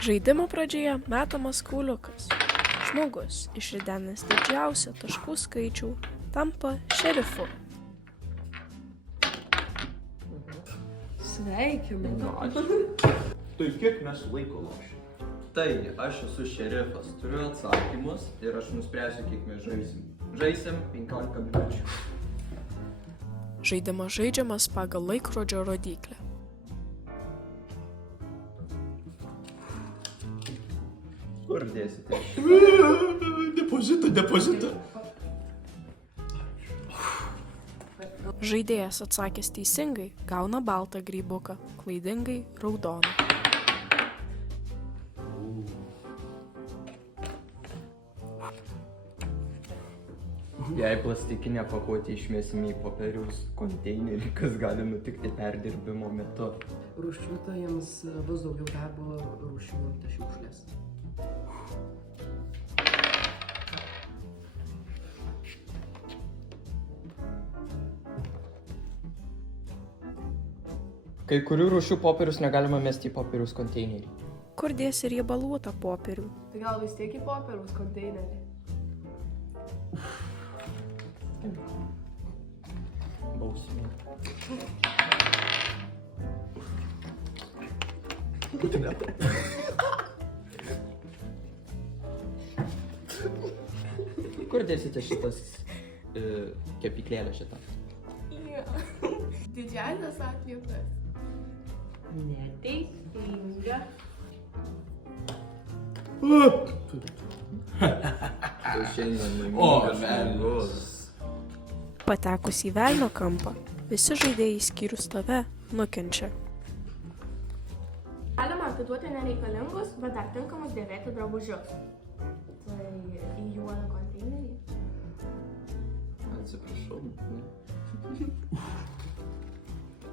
Žaidimo pradžioje metamas kauliukas. Žmogus, išridenęs didžiausią taškų skaičių, tampa šerifu. Sveikinu. Tai kiek mes laiko lošim? Tai aš esu šerifas, turiu atsakymus ir aš nuspręsiu, kiek mes žaisim. Žaisim 15 minučių. Žaidimas žaidžiamas pagal laikrodžio rodyklę. Kur dėsite? Depozitą. Žaidėjas atsakęs teisingai gauna baltą grybuką, klaidingai raudoną. Jei plastikinę pakuotę išmėsime į popieriaus konteinerį, kas gali nutikti perdirbimo metu? Rūšiuotojams bus daugiau darbo rūšiuoti šiukšlės. Kai kurių rūšių popierius negalima mesti į popieriaus konteinerį. Kur dėsi riebaluotą popierių? Tai gal vis tiek į popieriaus konteinerį? Bausmė. Kur dėsite šitas kepyklėlę šitą? Didžiausias atliekas. Neteisinga. Tu šiandien O, laimingas žmogus. Patekus į velnio kampą, visi žaidėjai skyrus tave nukenčia. Galima atiduoti nereikalingus, bet dar tinkamus dėvėti drabužius. Tai į juodą konteinerį. Atsiprašau.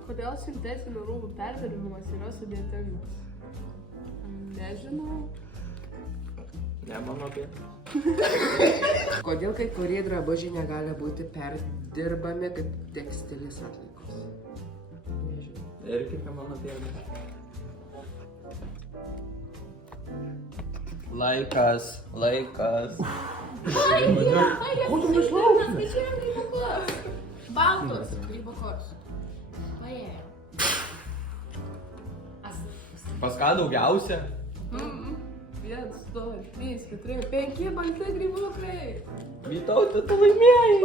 Kodėl sintetinių rūbų perdirbimas yra sudėtingas? Nežinau. Ne mano bėda. Kodėl kai kurie drabužiai negali būti perdirbami kaip tekstilės atliekos? Nežinau. Irgi ne mano bėda. Laikas. Skaičiuojam grybukus. Baltus grybukus. Paėjo. Pas ką daugiausia? 1, 2, 3, 4, 5 balti grybukai. Vytautai, tu laimėjai.